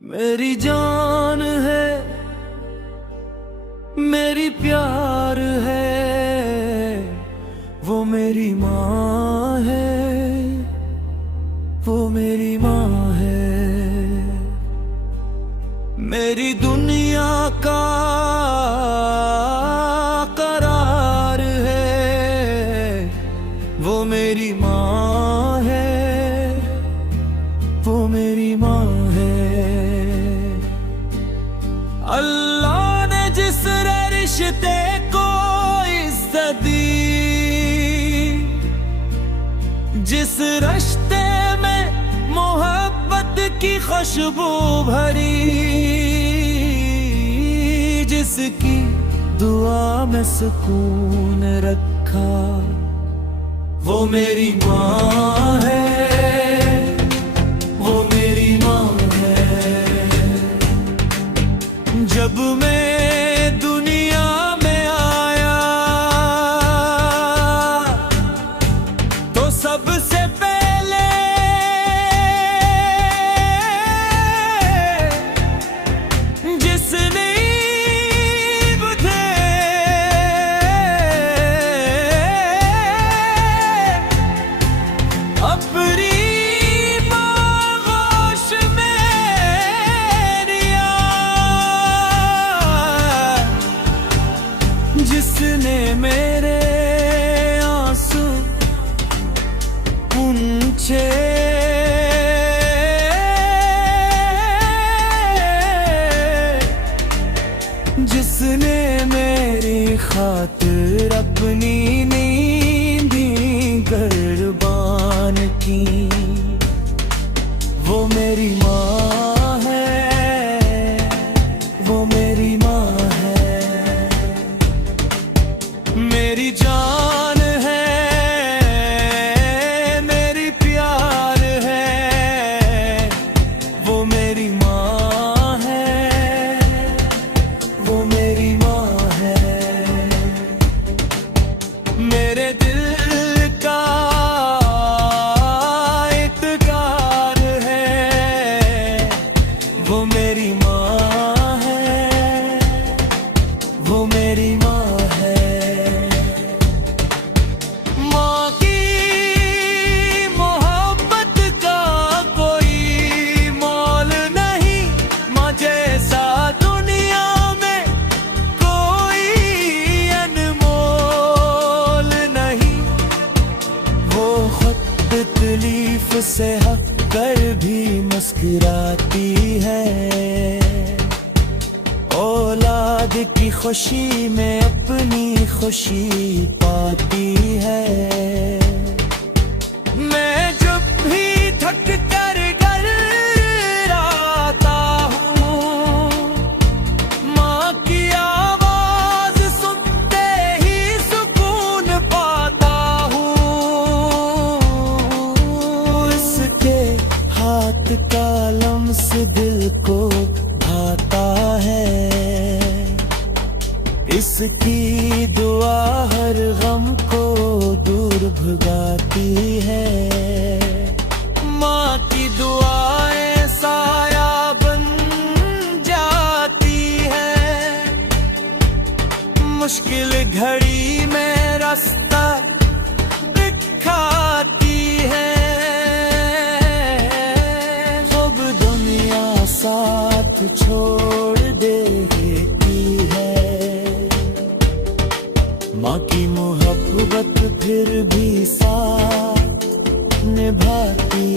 मेरी जान है, मेरी प्यार है, वो मेरी माँ है, वो मेरी माँ है। मेरी दुनिया का करार है, वो मेरी माँ है, वो मेरी माँ है। अल्लाह ने जिस रिश्ते को इज्जत दी, जिस रिश्ते में मोहब्बत की खुशबू भरी, जिसकी दुआ में सुकून रखा, वो मेरी माँ है, वो मेरी माँ है। जब मैं दुनिया में आया तो सबसे पहले जिसने अपनी आगोश में लिया, जिसने मेरे आंसू पूंछे, जिसने मेरी खातिर अपनी नींदी कुर्बान की, वो मेरी माँ है, वो मेरी माँ है। मेरी जान है, मेरी प्यार है, वो मेरी माँ है, वो मेरी माँ है। मेरे दिल का इत्कार है, वो मेरी माँ है, वो मेरी माँ है। माँ की मोहब्बत का कोई मोल नहीं, माँ जैसा दुनिया में कोई अनमोल नहीं। वो खुद तकलीफ से हक कर भी मुस्कुराती है, औलाद की खुशी में अपनी खुशी पाती है। मैं जब भी थक कर घर आता हूँ, माँ की आवाज सुनते ही सुकून पाता हूँ। इसके हाथ का लम्स दिल को भाता है, इसकी दुआ हर गम को दूर भगाती है। माँ की दुआएं साया बन जाती है, मुश्किल घड़ी में रास्ता दिखाती है। सब दुनिया साथ छोड़ देती है, माँ की मोहब्बत फिर भी साथ निभाती